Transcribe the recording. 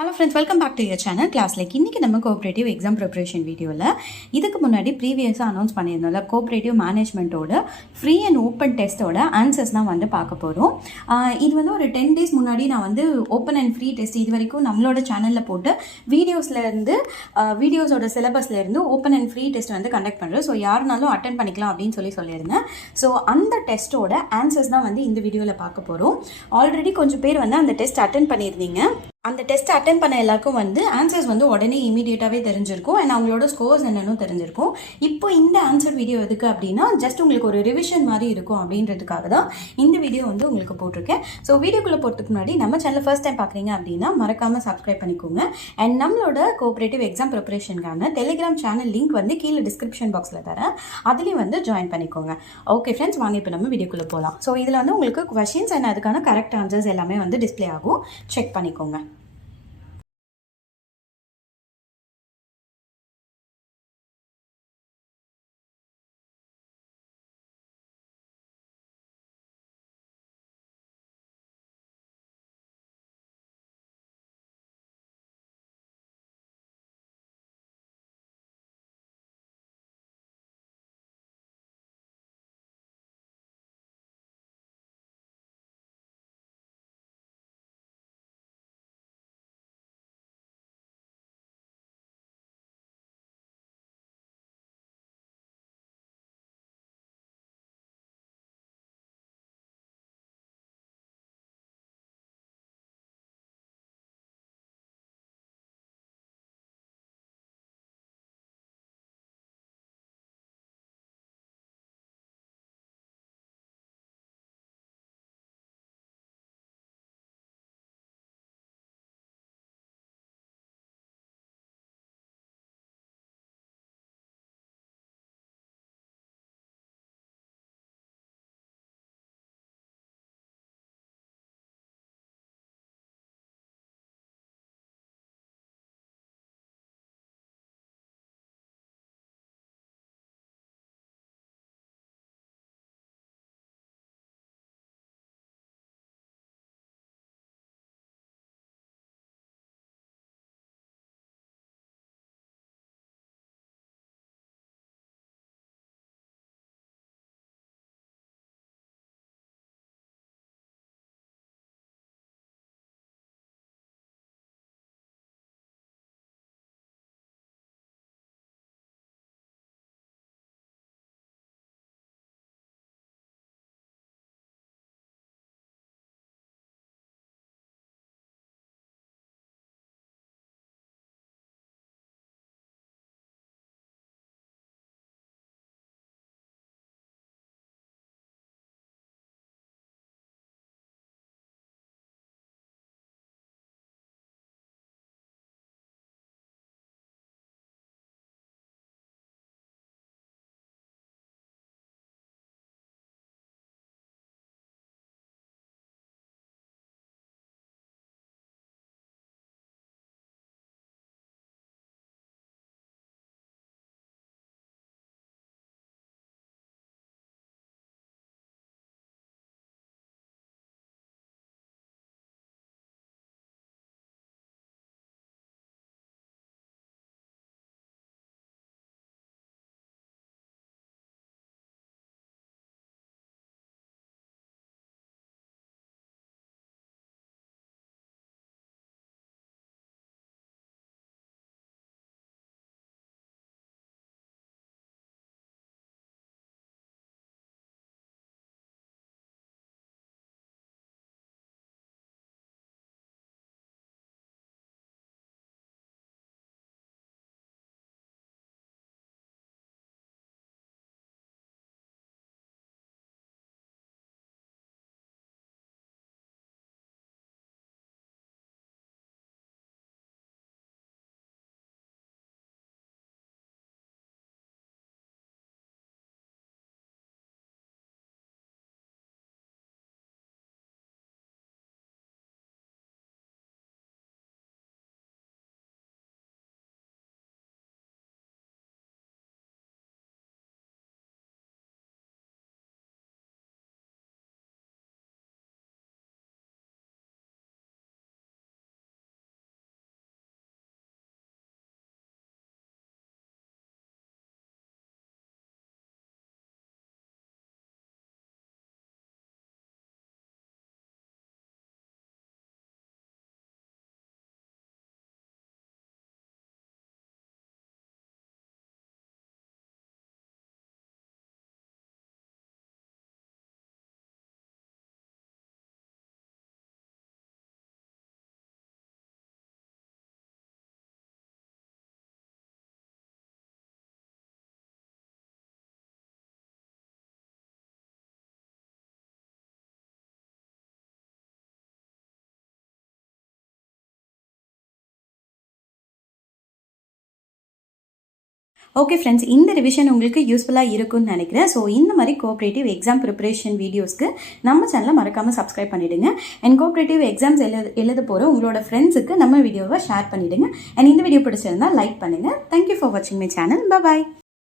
Hello friends welcome back to your channel class like இன்றைக்கி நம்ம cooperative exam preparation வீடியோவில் இதுக்கு முன்னாடி ப்ரீவியஸாக அனௌன்ஸ் பண்ணியிருந்தோம்ல கோஆப்ரேட்டிவ் மேனேஜ்மெண்ட்டோட ஃப்ரீ அண்ட் ஓப்பன் டெஸ்ட்டோட ஆன்சர்ஸ் தான் வந்து பார்க்க போகிறோம் இது வந்து ஒரு டென் டேஸ் முன்னாடி நான் வந்து ஓப்பன் அண்ட் ஃப்ரீ டெஸ்ட் இது வரைக்கும் நம்மளோட சேனலில் போட்டு வீடியோஸ்லேருந்து வீடியோஸோட சிலபஸ்லேருந்து ஓப்பன் அண்ட் ஃப்ரீ டெஸ்ட் வந்து கண்டக்ட் பண்ணுறேன் ஸோ யாருனாலும் அட்டன் பண்ணிக்கலாம் அப்படின்னு சொல்லி சொல்லியிருந்தேன். ஸோ அந்த டெஸ்ட்டோட ஆன்சர்ஸ் தான் வந்து இந்த வீடியோவில் பார்க்க போகிறோம் ஆல்ரெடி கொஞ்சம் பேர் வந்து அந்த டெஸ்ட் அட்டன் பண்ணியிருந்தீங்க. அந்த டெஸ்ட் அட்டன் பண்ண எல்லாருக்கும் வந்து ஆன்சர்ஸ் வந்து உடனே இமீடியட்டாகவே தெரிஞ்சிருக்கும். அண்ட் அவங்களோட ஸ்கோர்ஸ் என்னன்னு தெரிஞ்சிருக்கும். இப்போ இந்த ஆன்சர் வீடியோ எதுக்கு அப்படின்னா ஜஸ்ட் உங்களுக்கு ஒரு ரிவிஷன் மாதிரி இருக்கும் அப்படின்றதுக்காக தான் இந்த வீடியோ வந்து உங்களுக்கு போட்டிருக்கேன். ஸோ வீடியோக்குள்ளே போகிறதுக்கு முன்னாடி நம்ம சேனல் ஃபர்ஸ்ட் டைம் பார்க்குறீங்க அப்படின்னா மறக்காமல் சப்ஸ்கிரைப் பண்ணிக்கோங்க. அண்ட் நம்மளோட கோஆப்ரேட்டிவ் எக்ஸாம் ப்ரிப்பரேஷனுக்கான டெலிகிராம் சேனல் லிங்க் வந்து கீழே டிஸ்கிரிப்ஷன் பாக்ஸில் தரேன். அதுலேயும் வந்து ஜாயின் பண்ணிக்கோங்க. ஓகே ஃப்ரெண்ட்ஸ் வாங்க இப்போ நம்ம வீடியோக்குள்ளே போகலாம் ஸோ இதில் வந்து உங்களுக்கு கொஷின்ஸ் அண்ட் அதுக்கான கரெக்ட் ஆன்சர்ஸ் எல்லாமே வந்து டிஸ்ப்ளே ஆகும். செக் பண்ணிக்கோங்க. ஓகே ஃப்ரெண்ட்ஸ் இந்த ரிவிஷன் உங்களுக்கு யூஸ்ஃபுல்லாக இருக்கும்னு நினைக்கிறேன். ஸோ இந்த மாதிரி கோஆப்ரேட்டிவ் எக்ஸாம் ப்ரிப்பரேஷன் வீடியோஸ்க்கு நம்ம சேனலை மறக்காமல் சப்ஸ்கிரைப் பண்ணிவிடுங்க அண்ட் கோஆப்ரேட்டிவ் எக்ஸாம்ஸ் எழுத எழுத போகிற உங்களோட ஃப்ரெண்ட்ஸுக்கு நம்ம வீடியோவை ஷேர் பண்ணிவிடுங்க அண்ட் இந்த வீடியோ பிடிச்சிருந்தால் லைக் பண்ணுங்கள் தேங்க்யூ ஃபார் வாட்சிங் மை சேனல் பாய்